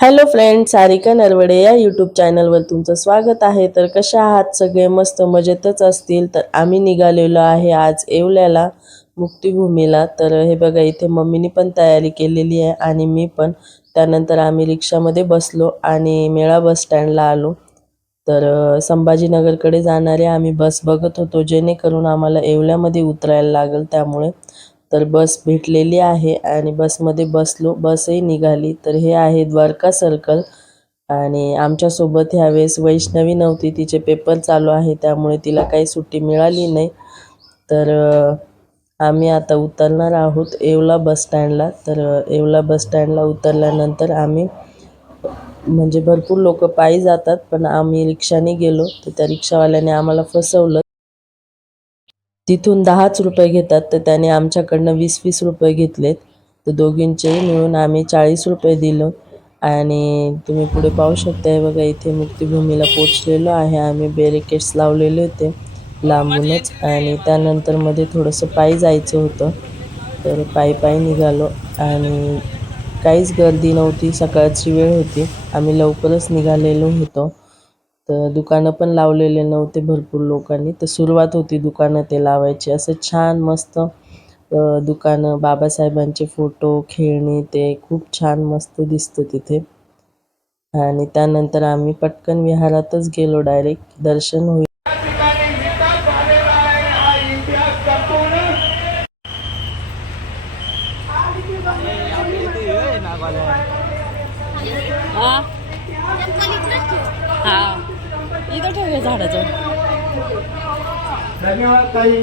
Hello friend Sarika Narwade या YouTube चॅनलवर तुमचं स्वागत आहे. तर कशा आहात? सगळे मस्त मजेतच असतील. तर आम्ही निघालेलो आहे आज येवल्याला मुक्तिभूमीला. तर हे बघा इथे मम्मीनी पण तयारी केलेली आहे आणि मी पण. त्यानंतर आम्ही रिक्षामध्ये बसलो आणि मेळा बस स्टँडला आलो. तर संभाजीनगरकडे जाणारे आम्ही बस बघत होतो. जेणेकरून आम्हाला येवल्यामध्ये उतरायला लागेल त्यामुळे. तर बस भेटलेली आहे आणि बसमध्ये बसलो बसही निघाली. तर हे आहे द्वारका सर्कल आणि आमच्यासोबत ह्यावेळेस वैष्णवी नव्हती. तिचे पेपर चालू आहे त्यामुळे तिला काही सुट्टी मिळाली नाही. तर आम्ही आता उतरणार आहोत येवला बस स्टँडला. तर येवला बस स्टँडला उतरल्यानंतर आम्ही म्हणजे भरपूर लोक पायी जातात पण आम्ही रिक्षाने गेलो. तर त्या रिक्षावाल्याने आम्हाला फसवलं. तिथून दहाच रुपये घेतात तर त्याने आमच्याकडनं वीस वीस रुपये घेतलेत. तर दोघींचेही मिळून आम्ही चाळीस रुपये दिलो. आणि तुम्ही पुढे पाहू शकता हे बघा इथे मुक्तिभूमीला पोचलेलो आहे. आम्ही बॅरिकेड्स लावलेले होते लांबूनच. आणि त्यानंतरमध्ये थोडंसं पायी जायचं होतं. तर पायी पायी निघालो. आणि काहीच गर्दी नव्हती. सकाळची वेळ होती. आम्ही लवकरच निघालेलो होतो. तर दुकानं पण लावलेले नव्हते भरपूर लोकांनी. तर सुरुवात होती दुकानं ते लावायची. असं छान मस्त दुकानं बाबासाहेबांचे फोटो खेळणी ते खूप छान मस्त दिसतं तिथे. आणि त्यानंतर आम्ही पटकन विहारातच गेलो डायरेक्ट. दर्शन होईल. हा. इथं ठेवूया झाडाचं. धन्यवाद ताई.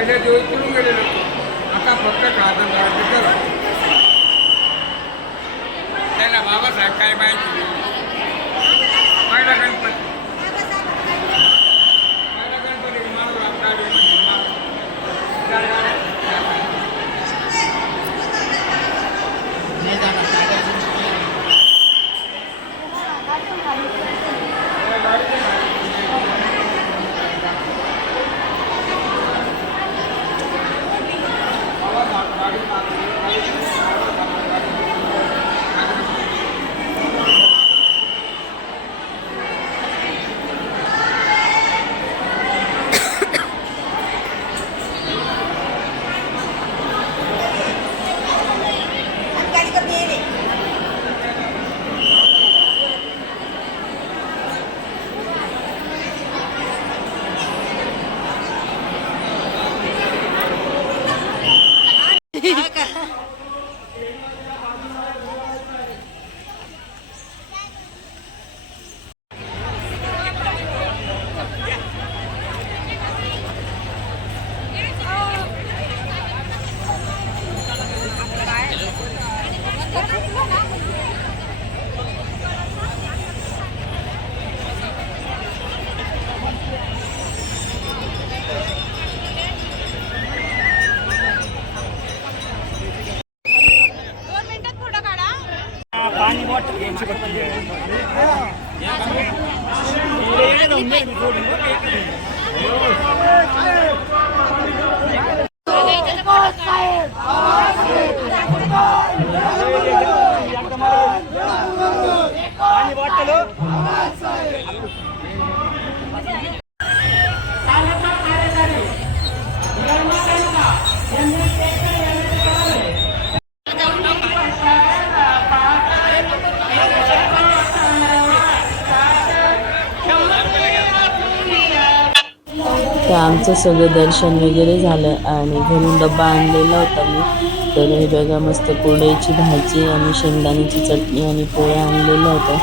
पहिले दिवस करून गेलेलो आता फक्त खातं गरज त्याला बाबासाहेब काय माहिती? पहिला गणपती. Before we went. तर आमचं सगळं दर्शन वगैरे झालं आणि घरून डब्बा आणलेला होता मी. तर हे बघा मस्त कोरड्याची भाजी आणि शेंगदाण्याची चटणी आणि पोळ्या आणलेल्या होत्या.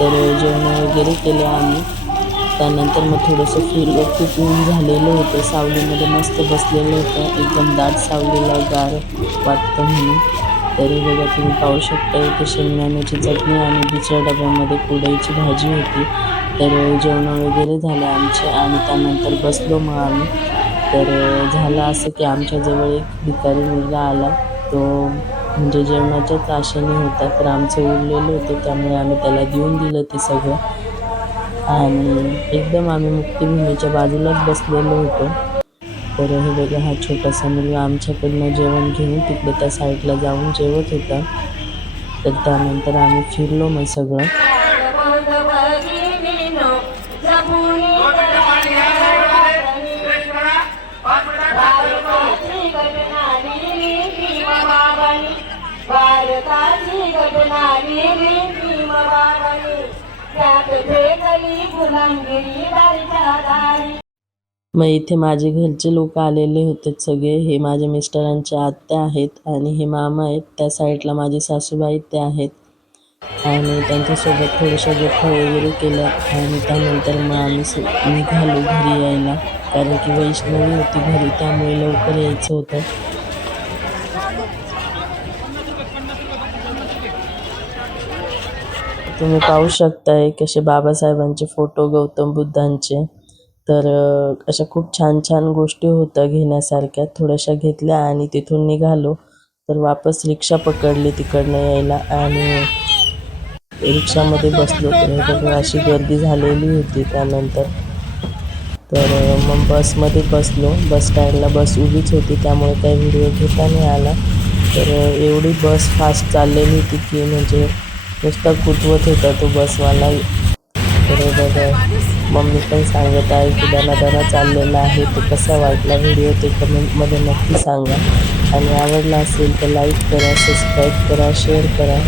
तर जेवण वगैरे केले आम्ही. त्यानंतर मग थोडंसं फिरलो खूप ऊन झालेलं होतं. सावलीमध्ये मस्त बसलेलं होतं. एकदम दाट सावलीला गार वाटतं म्हणून. तरी बघा तुम्ही पाहू शकता इथे शेंगदाण्याची चटणी आणि दुसऱ्या डब्यामध्ये कुरडईची भाजी होती. तर जेवणं वगैरे झाले आमचे आणि त्यानंतर बसलो मग आम्ही. तर झालं असं की आमच्याजवळ एक भिकारी मुलगा आला. तो म्हणजे जेवणाच्याच आशेने होता. तर आमचं उरलेलं होतं. त्यामुळे आम्ही त्याला देऊन दिलं ते सगळं. आणि एकदम आम्ही मुक्तिभूमीच्या बाजूलाच बसलेलो होतो. तर हे बघा हा छोटासा मुलगा आमच्याकडनं जेवण घेऊन तिकडे त्या साईडला जाऊन जेवत होता. तर त्यानंतर आम्ही फिरलो मग सगळं. भारताची घटनारी भीमबाबानी त्यात गुलामगिरी दारीच्या दारी मग इथे माझे घरचे लोक आलेले होते सगळे. हे माझे मिस्टरांचे आत्या आहेत आणि हे मामा आहेत. त्या साईडला माझे सासूबाई ते आहेत. आणि त्यांच्यासोबत थोड्याशा गप्पा वगैरे केल्या आणि त्यानंतर मग आम्ही निघालो घरी यायला. कारण की वैष्णवी होती घरी त्यामुळे लवकर यायचं होतं. तुम्ही पाहू शकताय कसे बाबासाहेबांचे फोटो गौतम बुद्धांचे. तर अशा खूप छान छान गोष्टी होत्या घेण्यासारख्या. थोड्याशा घेतल्या आणि तिथून निघालो. तर वापस रिक्षा पकडली तिकडनं यायला आणि रिक्षामध्ये बसलो. तर अशी गर्दी झालेली होती त्यानंतर. तर मग बसमध्ये बसलो. बस स्टँडला बस उभीच होती त्यामुळे काही व्हिडिओ घेता नाही आला. तर एवढी बस फास्ट चाललेली होती की म्हणजे नुसता कुटवत होता तो बसवाला. तर बघा मम्मी पण सांगत आहे की दाना दाना चाललेला आहे. तो कसा वाटला व्हिडिओ ते कमेंटमध्ये नक्की सांगा. आणि आवडला असेल तर लाईक करा सबस्क्राईब करा शेअर करा.